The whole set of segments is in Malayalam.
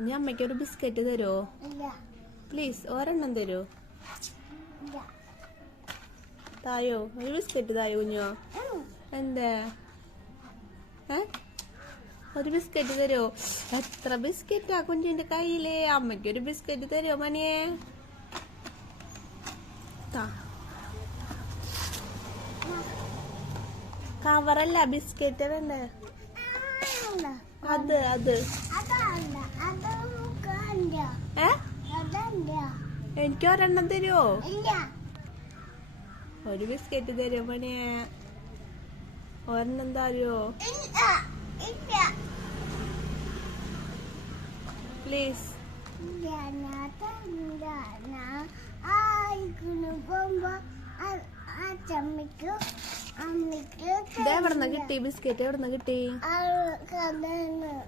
ഇനി അമ്മയ്ക്ക് ഒരു ബിസ്ക്കറ്റ് തരുമോ പ്ലീസ് ഒരെണ്ണം തരുമോ തായോ? ഒരു ബിസ്ക്കറ്റ് തായോ കുഞ്ഞോ. എന്താ? ഒരു ബിസ്ക്കറ്റ് തരുമോ എത്ര ബിസ്ക്കറ്റാ കുഞ്ഞിന്റെ കയ്യിലേ? അമ്മയ്ക്ക് ഒരു ബിസ്ക്കറ്റ് തരുമോ മണിയെ? താ. കവറല്ല ബിസ്ക്കറ്റ് വേണ്ടേ. അത് അത്. എനിക്ക് ഒരെണ്ണം തരുമോ. ഒരു ബിസ്ക്കറ്റ് തരുമോ പണിയെ ഒരെണ്ണം തരുമോ. പ്ലീസ്. പോകുമ്പോ അച്ഛമ്മയ്ക്കും അമ്മയ്ക്കും ഇത് എവിടുന്ന കിട്ടി? ബിസ്ക്കറ്റ് എവിടുന്ന കിട്ടി? ആ.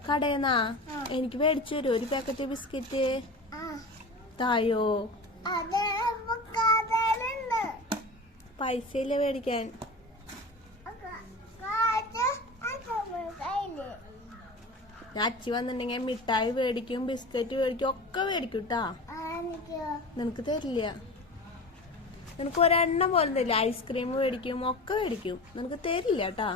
കടയെന്നാ എനിക്ക് മേടിച്ചു തരും ഒരു പാക്കറ്റ് ബിസ്ക്കറ്റ്? തായോ? പൈസ ഇല്ല മേടിക്കാൻ? അച്ചി വന്നിട്ടുണ്ടെങ്കിൽ മിഠായി മേടിക്കും ബിസ്ക്കറ്റ് മേടിക്കും ഒക്കെ മേടിക്കും കേട്ടാ നിനക്ക് തരില്ല. നിനക്ക് ഒരെണ്ണം പോലും തരില്ല ഐസ്ക്രീം മേടിക്കും ഒക്കെ മേടിക്കും. നിനക്ക് തരില്ല കേട്ടാ.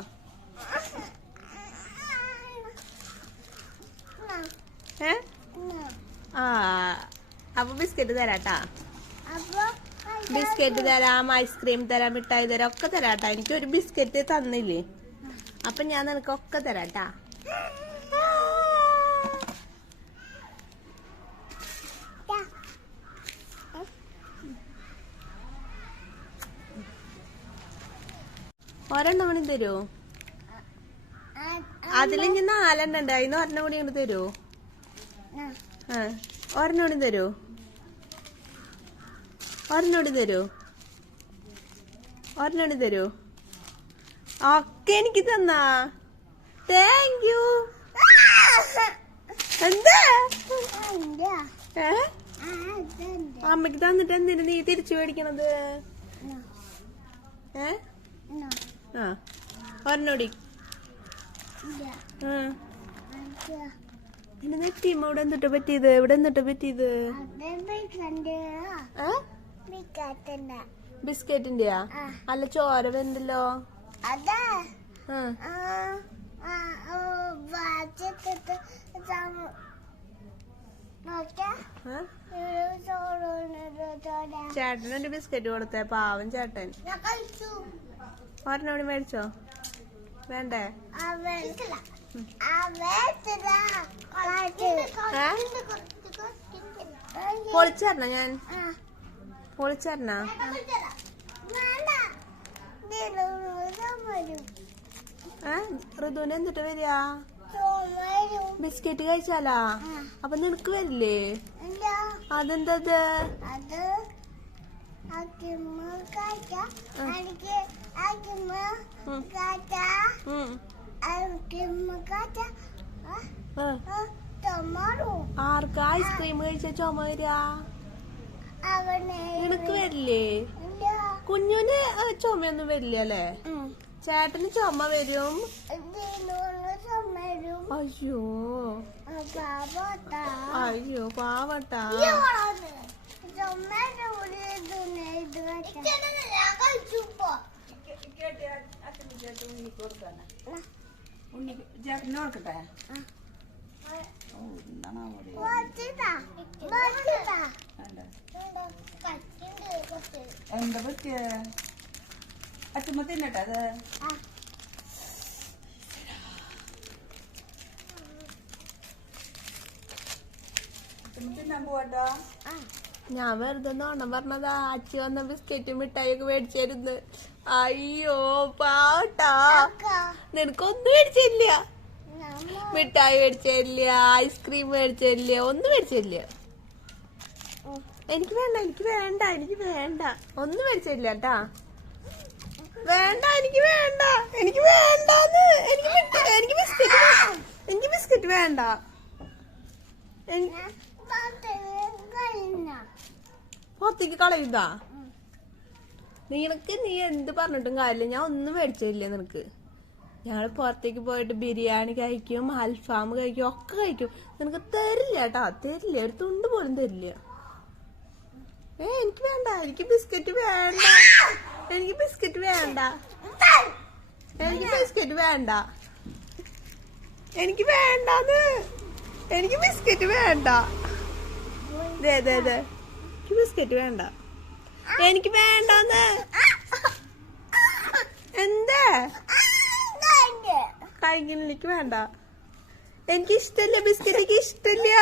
ആ അപ്പൊ ബിസ്ക്കറ്റ് തരാട്ടാ ബിസ്ക്കറ്റ് തരാം ഐസ്ക്രീം തരാം മിഠായി തരാം ഒക്കെ തരാട്ടാ എനിക്ക് ഒരു ബിസ്ക്കറ്റ് തന്നില്ലേ? അപ്പൊ ഞാൻ നിനക്ക് ഒക്കെ തരാട്ടാ ഒരെണ്ണം കൂടി തരുമോ അതിലിഞ്ഞ് നാലെണ്ണം ഉണ്ട്. അതിന് ഒരെണ്ണം കൂടി ഇങ്ങോട്ട് തരുമോ ആ ഒരെണ്ണം കൂടി തരുമോ ഒരെണ്ണം കൂടി തരുമോ ഒരെണ്ണം കൂടി തരുമോ ഒക്കെ എനിക്ക് തന്നാ. താങ്ക് യു എന്താ? അമ്മയ്ക്ക് തന്നിട്ട് എന്തിനു നീ തിരിച്ചു മേടിക്കണത്? ഏ? ആ. ആ. എന്റെ നെറ്റിയമ്മ ഇവിടെ എന്നിട്ട് പറ്റിയത്? ഇവിടെ എന്നിട്ട് പറ്റിയത്? ബിസ്ക്കറ്റിന്റെയാ. അല്ല ചോര വെന്തല്ലോ? അതാ ആ ആ, ആ, ഓ, വാച്ചിട്ടിട്ട് സം- നോക്കിയാ? ആ? ഒരു ചോറുണ്ണൊരു ചോര. ചേട്ടനൊരു ബിസ്ക്കറ്റ് കൊടുത്തേ പാവം ചേട്ടൻ. ഒരെണ്ണോടി മേടിച്ചോ? വേണ്ടേ? പൊളിച്ചേരണ ഞാൻ? പൊളിച്ചേരണ. ഋതുവിന് എന്നിട്ട് വരിക. ബിസ്ക്കറ്റ് കഴിച്ചാലാ? അപ്പൊ നിനക്ക് വരില്ലേ? അതെന്താ അതെന്തത് ആർക്കാ ഐസ്ക്രീം കഴിച്ച ചുമ നിനക്ക് വരില്ലേ? കുഞ്ഞുന് ചുമയൊന്നും വരില്ല അല്ലേ. ചേട്ടന് ചുമ വരും. അയ്യോ. അയ്യോ പാവട്ടാ. വച്ചിട്ടാ കച്ചിണ്ട് കുറച്ച് എന്താ പറ്റിയ അച്ഛമ്മ തിന്നട്ടെ അത് അച്ഛമ്മ തിന്നാൻ പോവാട്ടോ ഞാൻ വെറുതെ നോണം പറഞ്ഞതാ അച്ഛി വന്ന ബിസ്ക്കറ്റും മിഠായി ഒക്കെ മേടിച്ചായിരുന്നു. അയ്യോ പാട്ടാ നിനക്കൊന്നും മേടിച്ചില്ല. മിഠായി മേടിച്ചില്ല ഐസ്ക്രീം മേടിച്ചില്ല ഒന്നും മേടിച്ചില്ല. എനിക്ക് വേണ്ട എനിക്ക് വേണ്ട എനിക്ക് വേണ്ട. ഒന്നും മേടിച്ചില്ല കേട്ടാ വേണ്ട എനിക്ക് വേണ്ട എനിക്ക് വേണ്ടാന്ന്. എനിക്ക് എനിക്ക് ബിസ്ക്കറ്റ് വേണ്ട. എനിക്ക് ബിസ്ക്കറ്റ് വേണ്ട. എനി- ഞാൻ കഴിഞ്ഞ പുറത്തേക്ക് കളയുതാ നിനക്ക് നീ എന്ത് പറഞ്ഞിട്ടും കാര്യമില്ല. ഞാൻ ഒന്നും മേടിച്ചില്ല നിനക്ക്. ഞങ്ങൾ പുറത്തേക്ക് പോയിട്ട് ബിരിയാണി കഴിക്കും അൽഫാം കഴിക്കും ഒക്കെ കഴിക്കും. നിനക്ക് തരില്ല കേട്ടാ. തരില്ല. ഒരു തുണ്ട് പോലും തരില്ല. ഏ എനിക്ക് വേണ്ട. എനിക്ക് ബിസ്ക്കറ്റ് വേണ്ട. എനിക്ക് ബിസ്ക്കറ്റ് വേണ്ട. എനിക്ക് ബിസ്ക്കറ്റ് വേണ്ട. എനിക്ക് വേണ്ടാന്ന്. എനിക്ക് ബിസ്ക്കറ്റ് വേണ്ട. ദേ ദേ ദേ. എനിക്ക് ബിസ്ക്കറ്റ് വേണ്ട. എനിക്ക് വേണ്ടെന്ന്. എന്താ? കഴിക്കുന്നില്ല എനിക്ക് വേണ്ട. എനിക്ക് ഇഷ്ടല്ല ബിസ്ക്കറ്റ് എനിക്ക് ഇഷ്ടല്ല